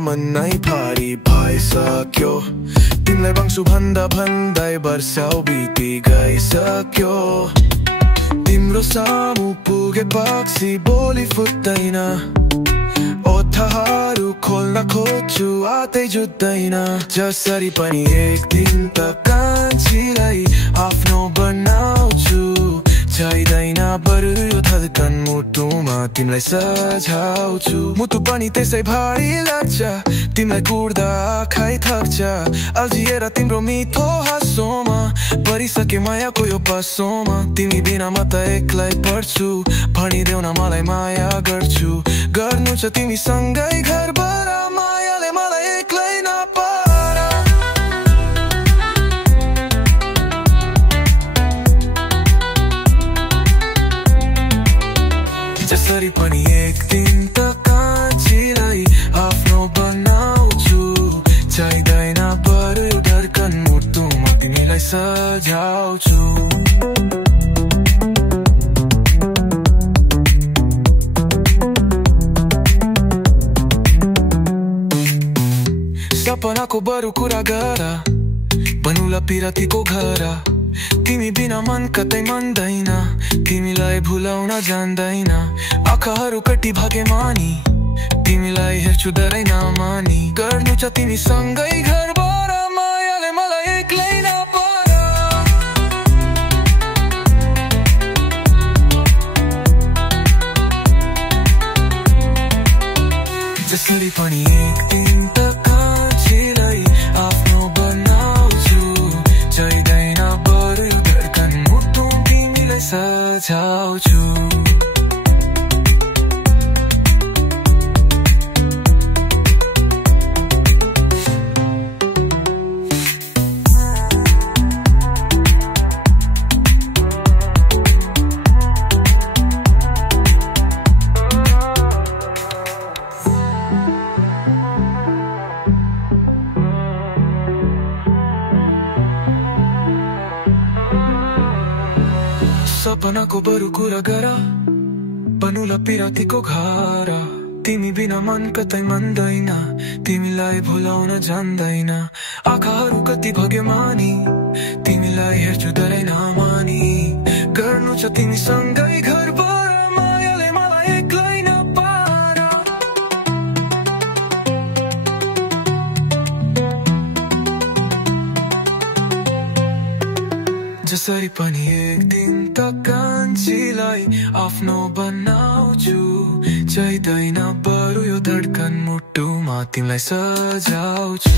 मन नै भारी भइसक्यो तिमीलाई बङ्सु भन्दा भन्दै वर्षौ बिति गइसक्यो तिम्रो सामु पुगे पक्षी बोली फुट्दैन ओठहरू खोल्न खोज्छु आतै जुट्दैन जसरी पनि एक दिन त कान्छीलाई आफ्नो बनाउँछु चाहिँदैन बरु यो धड्कन मुटुमा तिमीलाई सझाउँछु मुटु पनि त्यसै भारी लाग्छ तिमीलाई कुर्दा आँखै थक्छ अल्झिएर तिम्रो मिठो हाँसोमा परिसके मायाको यो पासोमा तिमी बिना म त एक्लै पर्छु भनिदेऊ न मलाई माया गर्छु गर्नु छ तिमीसँगै घरबाट मायाले मलाई एक्लै नपार जसरी पनि एक दिन त कान्छीलाई आफ्नो बनाउँछु चाहिँदैन बरु यो धड्कन मुटुमा तिमीलाई सझाउँछु सपनाको बरु कुरा गर बनौला पिरातीको घर तिमी बिना मन कतै मान्दैन तिमीलाई भुलाउन जान्दैन आँखाहरू कटी भागे मानी तिमीलाई हेर्छु डरै नमानी गर्नु छ तिमीसँगै घरबाट मायाले मलाई एक्लै नपार जसरी पनि एक दिन त कान्छीलाई आफ्नो बनाउँछु चाहिँदैन बरु यो धड्कन मुटु तिमीलाई सझाउँछु सपनाको बरु कुरा गर बनौला पिरातीको घर तिमी बिना मन कतै मान्दैन तिमीलाई भुलाउन जान्दैन आँखाहरू कति भगे मानी तिमीलाई हेर्छु डरै नमानी गर्नु छ तिमीसँगै घरबाट मायाले मलाई एक्लै नपार जसरी पनि एक दिन त कान्छीलाई आफ्नो बनाउँछु चाहिँदैन बरु यो धड्कन मुटुमा तिमीलाई सझाउँछु